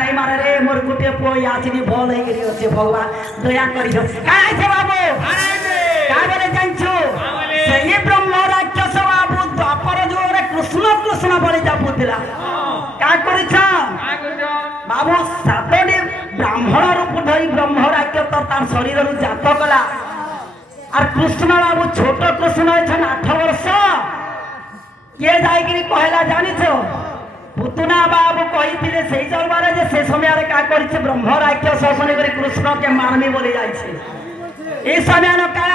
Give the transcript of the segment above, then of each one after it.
नहीं मारे रे मोर गुटे पो याचनी भल है गिरी अच्छे भगवान दया करी का है बाबू का बोले जानछु सही ब्रह्म राक्षस बाबू द्वापर जोरे कृष्ण कृष्ण बोले जापुतिला का करिछ बाबू सातडी ब्राह्मण रूप धरी ब्रह्म राक्षस तार शरीर रु जात कला और कृष्ण बाबू छोट कृष्ण छन 8 वर्ष किए जाइकरी कहला जानिछ पुतुना बाबू कही से दरबार जे से समय का कर ब्रह्म राक्षस शोषण कर कृष्ण के मारनी बोली जाए समय का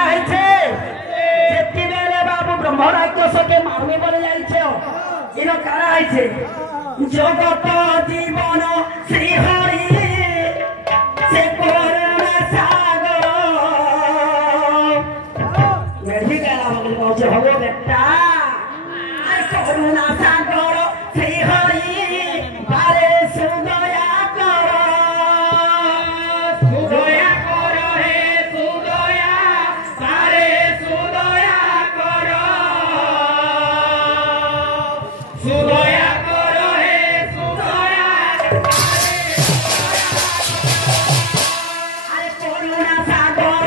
बाबू ब्रह्म राक्षस के मारनी बोली जाए इन काड़ा जगत जीवन श्री हरि से करुणा सागर मेढी गाला बगल हो बेटा करुणा सागर श्री हरि बारे सुदया कर हे सुदया बारे सुदया कर हे सुदया अरे करुणा सागर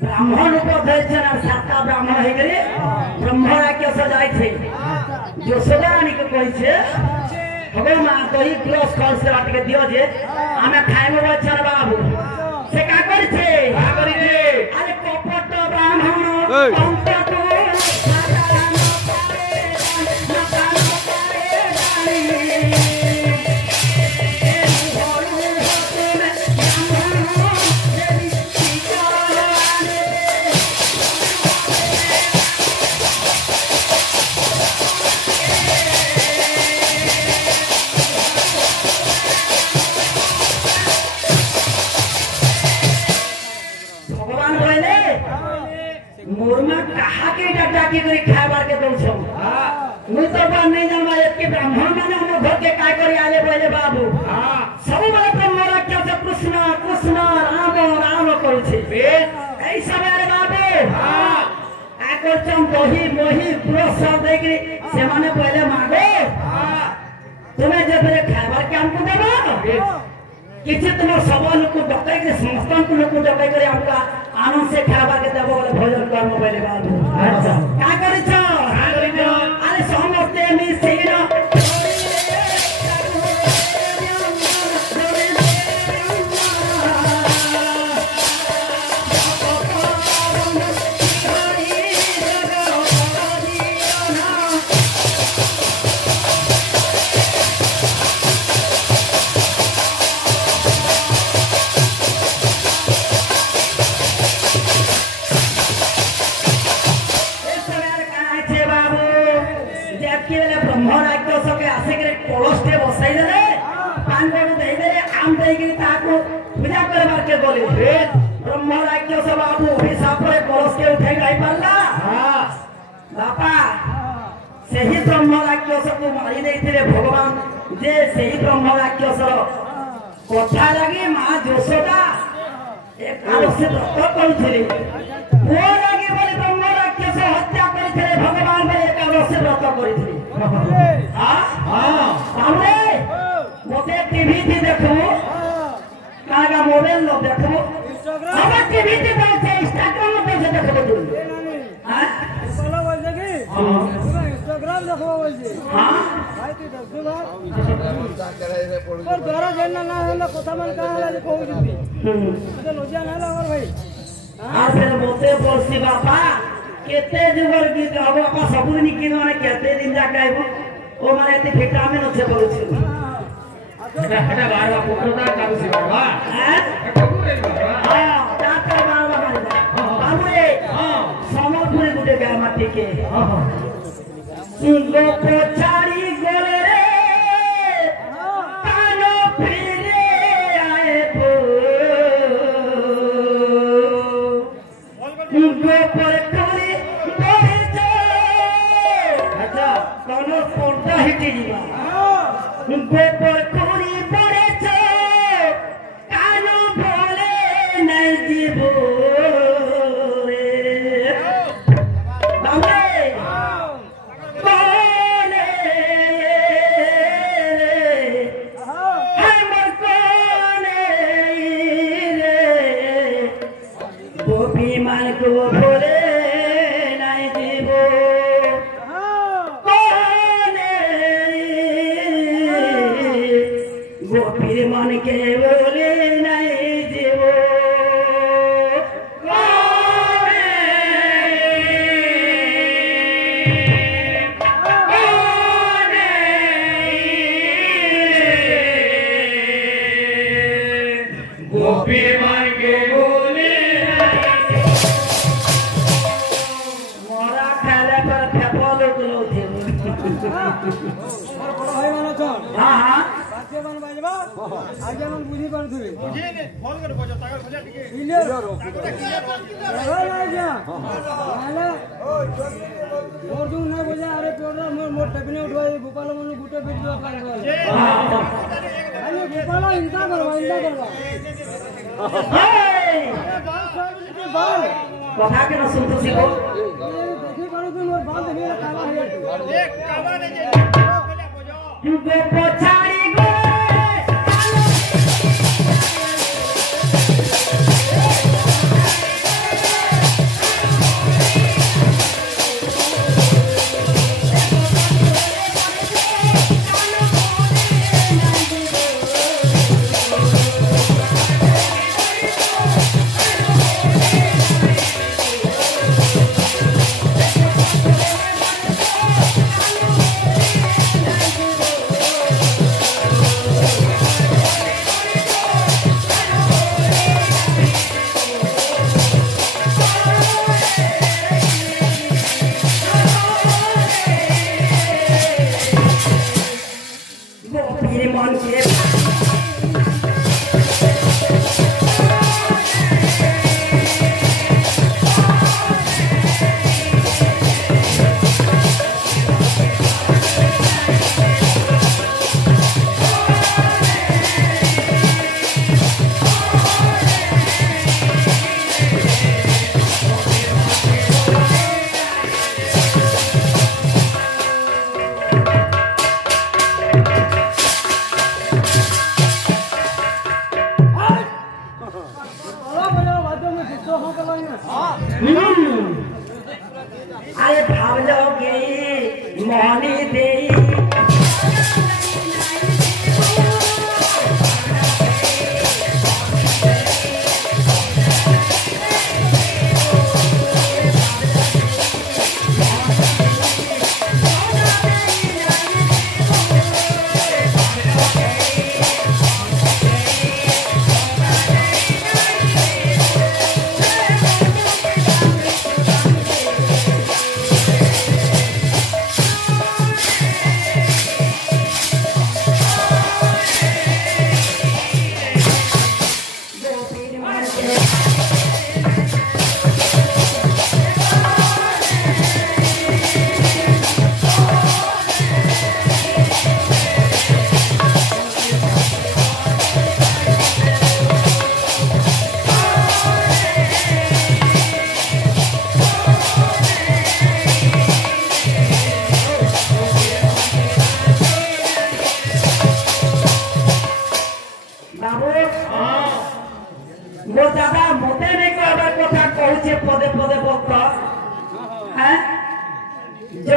ब्राह्मण को सातटा ब्राह्मण है ब्रह्म राक्षस जाए यशोदा रानी के कही हे माँ कही क्लोज खल से बाटे दियो जे आमे खाइबो बच्चा बाबू से का करछे अरे कपट ब्राह्मण पंत तो खाबार के दो मुई तो बात नहीं जान एक के ब्राह्मण माने हम घर के काय करे आले बोले बाबू सब बड़े ब्रह्म राक्षस कृष्ण कृष्ण राम राम करू छे एई समय रे बाबू आ करचम दही मोही प्रसाद देकरी से माने पहले मांगो तुम्हें जे पहले खाबार के हमको देबो किछि तुम सब लोग डकाई के समस्त लोग डकाई करे आपका आनंद से खाबार के देबो भोजन करबो पहले बाबू अच्छा का करिछ अरे समस्ते मिसिर पूजा करवा के बोले ब्रह्म राक्षस बाबू अभिशाप कलश के उठे जाई पाला बापा से ही ब्रह्म राक्षस को मारी देते भगवान जे से ही ब्रह्म राक्षस कथा लगी माँ यशोदा एक से व्रत करुले पुओ लगी बोले ब्रह्म राक्षस हत्या करते भगवान एक से व्रत करते मते टीवी थी देखो कागा मोबाइल लो देखो अब टीवी थी देखो इंस्टाग्राम पे से देखो तुम हां बोला बोल जगी इंस्टाग्राम देखो बोलছি हां भाई तू दस बार और द्वारा जानना ना है কথা মান का है कहउछी तो लज्जा ना हमर भाई हां से बोलते बोलसी बापा केते जुगर गीत हबो आपा सबदिन कि माने केते दिन जा गाइबो ओ माने एते विटामिन আছে বলছি এটা বারবার পুত্রটা কাবুসি বাবা হ্যাঁ হ্যাঁ ডাক্তার বাবা বাবু রে হ্যাঁ সমপুরে গুটে গায় মাটিকে হ্যাঁ লোক ছাড়ি গলে রে কানো ফিরে আইবো গোপর করে বইছ আচ্ছা কানো কোনটা হিটি দিবা গোপর করে পড়েছ কানো ভোলে নাই জীব রে বাবা কোনে আমার কোনে রে গোপী মান কো ভোলে নাই জীব কোনে গোপীর মন কে বলে নাই জীব গোপীর মার্গে বলে মরা খেলে পর ফেপল উঠলো और बड़ा भाई मानो छ হ্যাঁ হ্যাঁ बाजे मान बाजबा आगे मन बुझी पारथुबे বুঝিয়ে ফোন করে বজো টাকা খোঁজা টিকে इले रहो ना जा आले और तू ना बोले अरे तोरा मोर टेबने उठवा गोपाल मन गुटे बेट जो कर अरे गोपाल इंता करवा হেই बाल কথা কেন শুনতেছি গো देखी पारो तू मोर बाल देखी काला है দেখ কাবা নে যে খোঁজা বজো যুগে পছাড়ি গো গোপীর মন কে ओला बोले बाजो में कितो हो कला हां আরে ভাবলো গে মনে দেই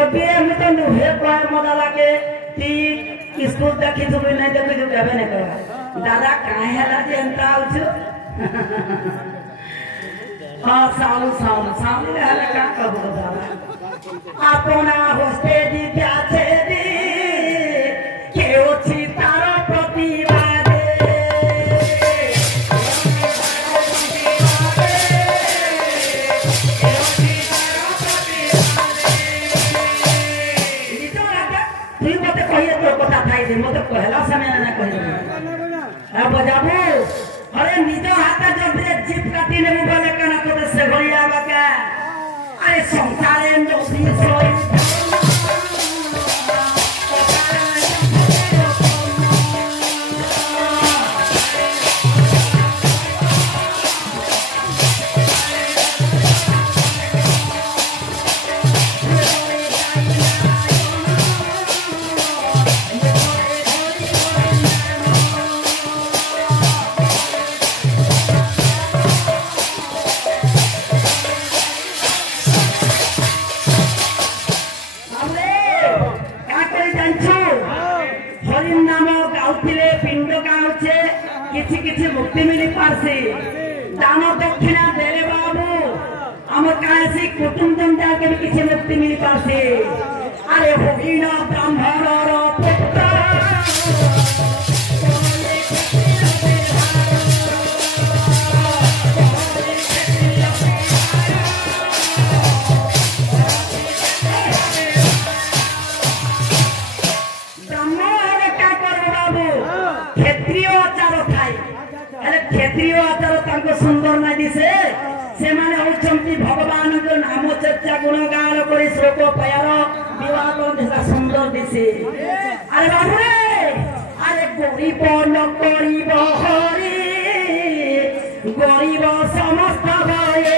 जब हम तो नुहे कोई मजा लागे ती स्कूल देखी तो नहीं देखी जो जाबे नहीं करा दादा काहे हला जे अंतरा उछ हां साउल रे हला का कहबो दादा अपना होस्ते दी प्यासे दी के ओछि तारो प्रतिवादे मत कहला समय ना कहि अब बजाबू अरे निज हाथ जब जीप काटी ने बोले कना तो से भरिया बाका अरे संसारे नोसी सोई मुक्ति मिली पारसी दान दक्षिणा देले बाबू आम काशी कुटुंब जमजा के भी किसी मुक्ति मिली पारसी अरे होगी ना ब्राह्मण और पुत्र ब्राह्मण क्या करो बाबू क्षत्रिय आचार थाई क्षेत्रीय आचार तांको सुंदर ना दिसे से माने होचंती भगवान को नाम चर्चा गुणगान करी श्लोक प्यार विवाह को दिसा सुंदर दिसे अरे बाबू रे अरे गरीब न गरीब हरि गरीब समस्त भये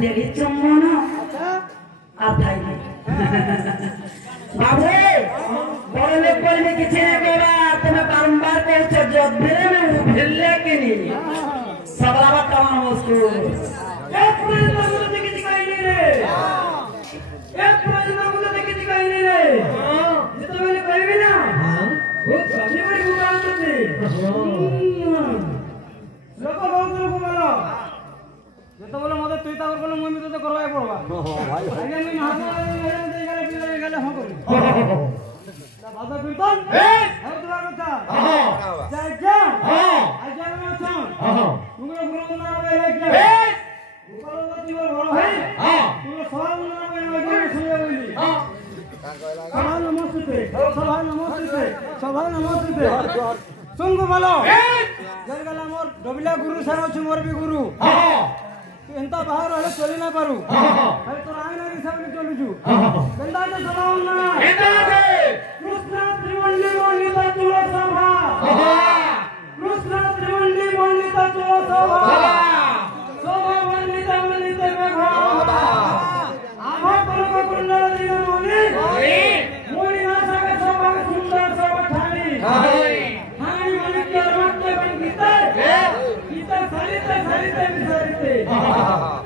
देरी चुम्बन आथाई बाबू बड़ लोग बोलने किसी ने बोला तुम्हें बारंबार कहते जोधपुर में उभिल्ले के नहीं सबला बताओ उसको एक पुलिस बाबू तो किसी का ही नहीं रे एक पुलिस बाबू तो किसी का ही नहीं रे जितना मैंने कही भी ना वो कभी बड़ी बुराई करती लोग बहुत लोग मारो तो बोले मते तुई ताकर बोले मुई तो करवाय पड़बा भाई आगे मैं महात्मा दे गेले पिले गेले हो करी बाबा कीर्तन हो तोरा कथा जय जय आज मैं छन तुमरा गुरु ना बेले के गोपालवती बोल बड़ भाई तुम सब ना बेले सुने बोली सभा नमस्ते सभा नमस्ते सुन गोपाल जय गला मोर डबिला गुरु सारा छ मोर भी गुरु एंता बाहर हले चली ना पारू अरे तो आए ना हिसाब से चलू छु गंदा से सलाम ना गंदा से कृष्ण त्रिवंडी मोनिता चलो सभा कृष्ण त्रिवंडी मोनिता चलो सभा सभा मोनिता मोनिता में घा आभा परम कुंडल दिन मोनि मोनि ना सके सभा सुंदर सभा ठाणी ठाणी मोनि के रक्त बन गीता गीता सरिते विसरिते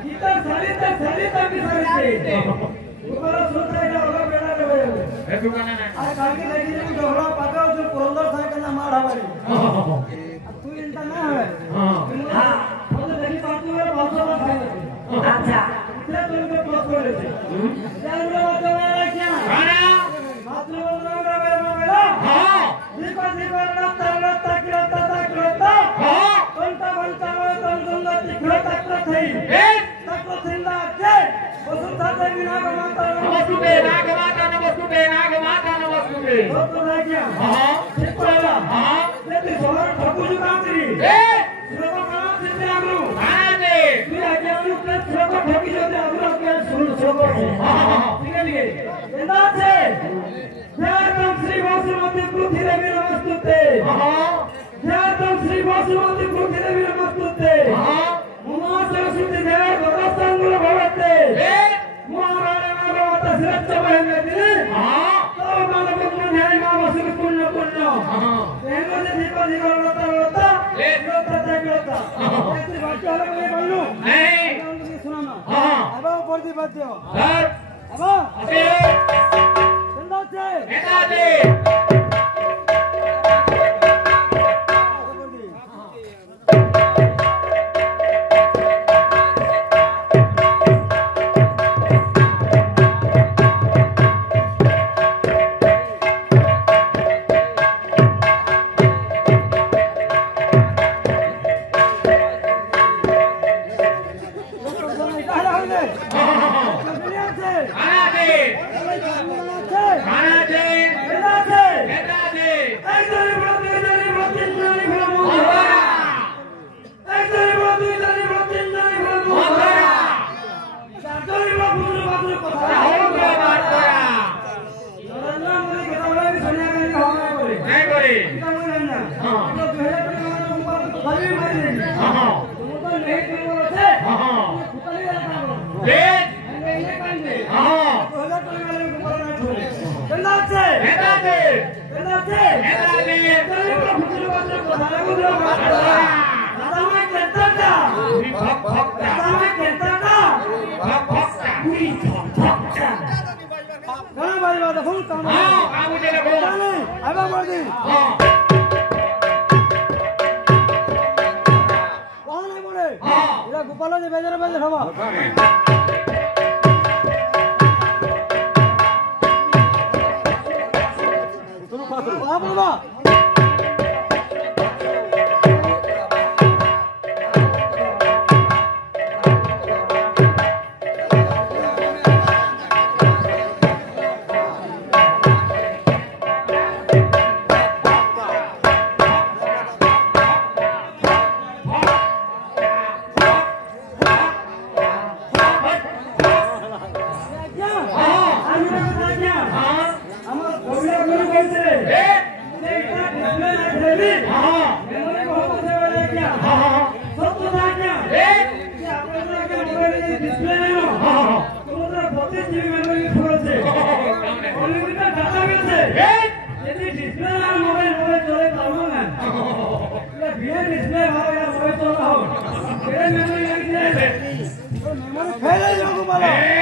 गीता सरिते विसरिते ऊपर सोचले होगा बेड़ा रे ए दुकाना ना अरे काकी देखी जे डोहरा पाका जो पुरंदर साइकिल ना मार हमारी तू इंता ना है हां तो देखी पातू रे भाषा खाई अच्छा इतने तो उनके प्लस कर लेते जान लो तो मेरा क्या खाना मातृ वंदना रे मेरा हां देखो देखो रत्ता रत्ता रत्ता रत्ता नमस्ते नागमाता नमस्ते नागमाता नमस्ते हाँ हाँ लेते सोलर ठगु जो काम करी श्लोक काम से आगरू हाँ दे तू आगे आगरू प्लस श्लोक ठगी जो दे आगरू के श्लोक से ठीक है लिए इंदा से ध्यान श्री वासुमती पृथ्वी देवी नमस्तुते ध्यान श्री वासुमती पृथ्वी देवी नमस्तुते उमा सरस्वती देवी भगवतंगुल भवते महाराणा भगवत श्रेष्ठ बहने दिले तो मानव पुण्य न्याय मानव सुख पुण्य पुण्य एनो से दीप दीप लता लता लता लता ऐसे बात वाला मैं बोलूं नहीं सुनाना अब ऊपर दी बात हो सर अब अबे चंदा से बेटा दे गोपाल जी बेजर बेजर हवा Hey,